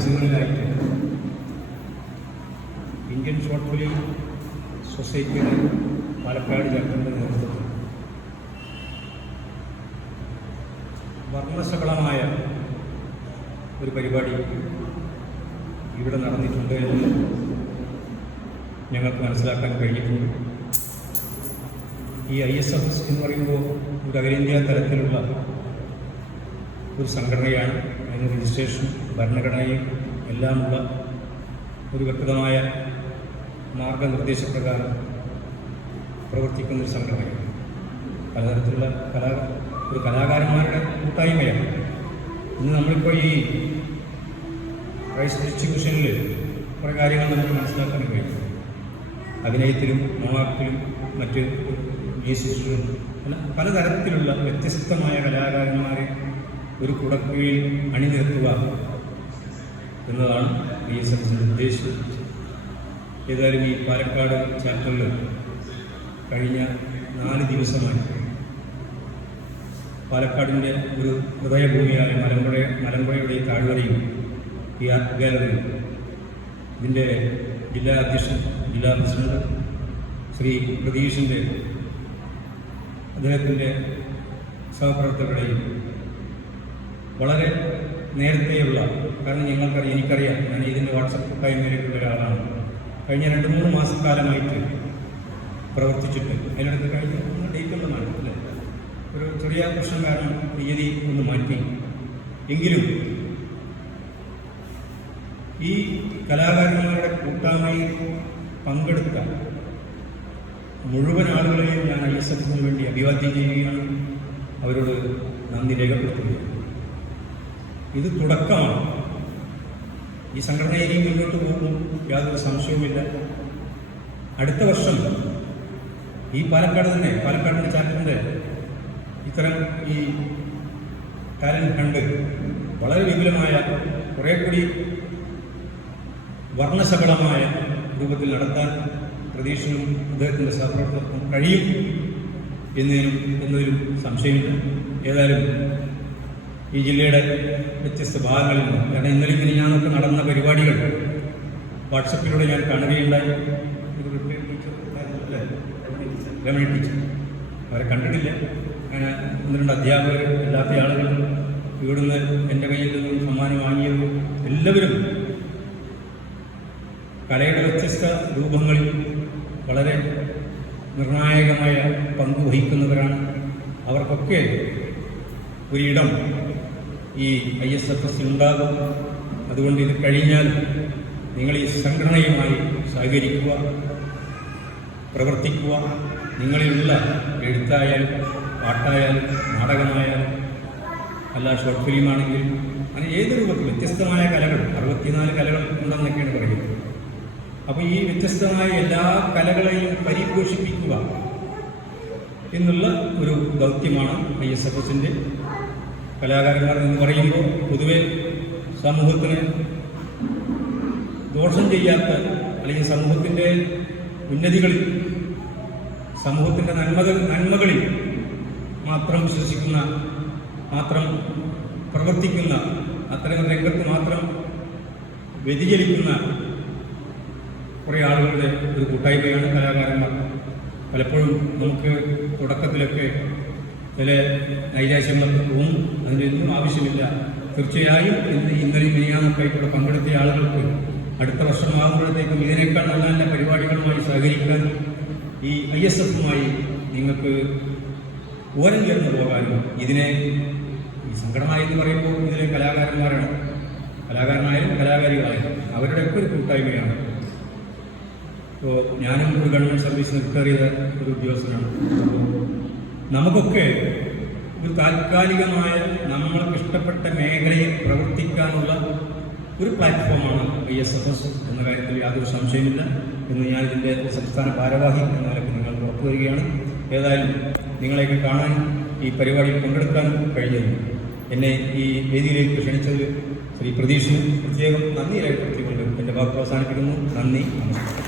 ദിവസങ്ങളിലായിട്ട് Indian short film സൊസൈറ്റിയുടെ പാലക്കാട് ചാപ്റ്ററിൻ്റെ നേതൃത്വത്തിൽ വർണ്ണശബളമായ ഒരു പരിപാടി ഇവിടെ നടന്നിട്ടുണ്ട് എന്ന് ഞങ്ങൾക്ക് മനസ്സിലാക്കാൻ കഴിഞ്ഞിട്ടുണ്ട്. ഈ ISFS എന്ന് പറയുമ്പോൾ ഒരു അഖിലേന്ത്യാ തലത്തിലുള്ള ഒരു സംഘടനയാണ്. അതിന് രജിസ്ട്രേഷൻ, ഭരണഘടനയും എല്ലാമുള്ള ഒരു വ്യക്തമായ മാർഗനിർദ്ദേശപ്രകാരം പ്രവർത്തിക്കുന്നൊരു സംഘടനയാണ്. പലതരത്തിലുള്ള കലാകാരന്മാരുടെ കൂട്ടായ്മയാണ്. ഇന്ന് നമ്മളിപ്പോൾ ഈ പ്രൈസ് ഡിസ്ട്രിബ്യൂഷനിൽ കുറേ കാര്യങ്ങൾ നമുക്ക് മനസ്സിലാക്കാൻ കഴിയും. അഭിനയത്തിലും മോണാക്റ്റിലും മറ്റ് മ്യൂസിക്കിലും പലതരത്തിലുള്ള വ്യത്യസ്തമായ കലാകാരന്മാരെ ഒരു കുടക്കീഴിൽ അണിനിരത്തുക എന്നതാണ് ISFSന്റെ ഉദ്ദേശം. ഏതായാലും ഈ പാലക്കാട് ചാപ്റ്ററിൽ കഴിഞ്ഞ 4 ദിവസമായി പാലക്കാടിൻ്റെ ഒരു ഹൃദയഭൂമിയായ മലമ്പുഴയുടെ താഴ്വരയും ഈ ആർട്ട് ഗാലറിയും ഇതിൻ്റെ ജില്ലാ അധ്യക്ഷൻ, ജില്ലാ പ്രസിഡന്റ് ശ്രീ പ്രതീഷിൻ്റെ അദ്ദേഹത്തിൻ്റെ സഹപ്രവർത്തകരുടെയും വളരെ നേരത്തെയുള്ള, കാരണം എനിക്കറിയാം, ഞാൻ ഇതിൻ്റെ വാട്സപ്പ് കൂട്ടായ്മയിലേക്കുള്ള ഒരാളാണ്. കഴിഞ്ഞ 2-3 മാസക്കാലമായിട്ട് പ്രവർത്തിച്ചിട്ട് അതിനടുത്ത് കഴിഞ്ഞ ഡേറ്റ് ഒന്നുമാണ് അല്ലേ, ഒരു ചെറിയ പ്രശ്നം കാരണം തീയതി ഒന്ന് മാറ്റി. എങ്കിലും ഈ കലാകാരന്മാരുടെ കൂട്ടായ്മയിൽ പങ്കെടുത്ത മുഴുവൻ ആളുകളെയും ഞാൻ ISFSന് വേണ്ടി അഭിവാദ്യം ചെയ്യുകയാണ്, അവരോട് നന്ദി രേഖപ്പെടുത്തുകയാണ്. ഇത് തുടക്കമാണ്. ഈ സംഘടന ഇനിയും മുന്നോട്ട് പോകും, യാതൊരു സംശയവുമില്ല. അടുത്ത വർഷം ഈ പാലക്കാടിൻ്റെ ചാപ്റ്ററിൻ്റെ ഇത്തരം ഈ ടാലൻറ്റ് ഹണ്ട് വളരെ വിപുലമായ, കുറേ കൂടി വർണ്ണശബളമായ രൂപത്തിൽ നടത്താൻ പ്രതീക്ഷയും അദ്ദേഹത്തിൻ്റെ സഹപ്രവർത്തകർക്കും കഴിയും എന്നതിലും സംശയമില്ല. ഏതായാലും ഈ ജില്ലയുടെ വ്യത്യസ്ത ഭാഗങ്ങളിൽ നിന്ന്, കാരണം ഇന്നലെ ഞാനൊക്കെ നടന്ന പരിപാടികൾ വാട്സപ്പിലൂടെ ഞാൻ കാണുകയുണ്ടായി. രമണി ടീച്ചർ, അവരെ കണ്ടിട്ടില്ല. അങ്ങനെ 1-2 അധ്യാപകർ, അല്ലാത്ത ആളുകൾ, ഇവിടുന്ന് എൻ്റെ കയ്യിൽ നിന്നും സമ്മാനം വാങ്ങിയത് എല്ലാവരും കലയുടെ വ്യത്യസ്ത രൂപങ്ങളിൽ വളരെ നിർണായകമായ പങ്ക് വഹിക്കുന്നവരാണ്. അവർക്കൊക്കെ ഒരിടം ഈ ISFS ഉണ്ടാകും. അതുകൊണ്ട് ഇത് കഴിഞ്ഞാൽ നിങ്ങൾ ഈ സംഘടനയുമായി സഹകരിക്കുക, പ്രവർത്തിക്കുക. നിങ്ങളിലുള്ള എഴുത്തായാലും പാട്ടായാലും നാടകമായാലും അല്ല ഷോർട്ട് ഫിലിമാണെങ്കിലും അങ്ങനെ ഏത് രൂപത്തിൽ വ്യത്യസ്തമായ കലകൾ, 64 കലകൾ ഉണ്ടെന്നൊക്കെയാണ് പറയുന്നത്. അപ്പോൾ ഈ വ്യത്യസ്തമായ എല്ലാ കലകളെയും പരിപോഷിപ്പിക്കുക എന്നുള്ള ഒരു ദൗത്യമാണ് ISFSൻ്റെ. കലാകാരന്മാർ എന്ന് പറയുമ്പോൾ പൊതുവെ സമൂഹത്തിന് ദോഷം ചെയ്യാത്ത, അല്ലെങ്കിൽ സമൂഹത്തിൻ്റെ ഉന്നതികളിൽ, സമൂഹത്തിൻ്റെ നന്മകളിൽ മാത്രം വിശ്വസിക്കുന്ന, മാത്രം പ്രവർത്തിക്കുന്ന, അത്തരം രംഗത്ത് മാത്രം വ്യതിചലിക്കുന്ന കുറേ ആളുകളുടെ ഒരു കൂട്ടായ്മയാണ് കലാകാരന്മാർ. പലപ്പോഴും നമുക്ക് തുടക്കത്തിലൊക്കെ ചില നൈരാശ്യങ്ങളൊക്കെ തോന്നും. അതിനൊന്നും ആവശ്യമില്ല. തീർച്ചയായും ഇന്നലെയും മിനിയാന്നൊക്കെ ആയിട്ടുള്ള പങ്കെടുത്ത ആളുകൾക്ക് അടുത്ത വർഷമാകുമ്പോഴത്തേക്കും ഇതിനേക്കാൾ നല്ല നല്ല പരിപാടികളുമായി സഹകരിക്കാൻ ഈ ISFുമായി നിങ്ങൾക്ക് ഓരം ചേർന്ന് പോകാനും, ഇതിനെ ഈ സംഘടന എന്ന് പറയുമ്പോൾ ഇതിലെ കലാകാരന്മാരാണ്, കലാകാരനായാലും കലാകാരികളായാലും അവരുടെയൊക്കെ ഒരു കൂട്ടായ്മയാണ്. ഇപ്പോൾ ഞാനും ഒരു ഗവൺമെൻറ് സർവീസിന് റിട്ടയർ ചെയ്ത ഒരു ഉദ്യോഗസ്ഥനാണ്. അപ്പോൾ നമുക്കൊക്കെ ഒരു താൽക്കാലികമായ നമ്മൾക്ക് ഇഷ്ടപ്പെട്ട മേഖലയിൽ പ്രവർത്തിക്കാനുള്ള ഒരു പ്ലാറ്റ്ഫോമാണ് ISFS എന്ന കാര്യത്തിൽ യാതൊരു സംശയമില്ല എന്ന് ഞാൻ ഇതിൻ്റെ സംസ്ഥാന ഭാരവാഹി എന്ന നിലയ്ക്ക് നിങ്ങൾക്ക് ഉറപ്പു വരികയാണ്. ഏതായാലും നിങ്ങളെയൊക്കെ കാണാൻ, ഈ പരിപാടിയിൽ പങ്കെടുക്കാൻ കഴിഞ്ഞത്, എന്നെ ഈ വേദിയിലേക്ക് ക്ഷണിച്ചത് ശ്രീ പ്രതീഷിന് പ്രത്യേകം നന്ദി രേഖപ്പെടുത്തിക്കൊണ്ട് എൻ്റെ വാക്ക് അവസാനിപ്പിക്കുന്നു. നന്ദി, നമസ്കാരം.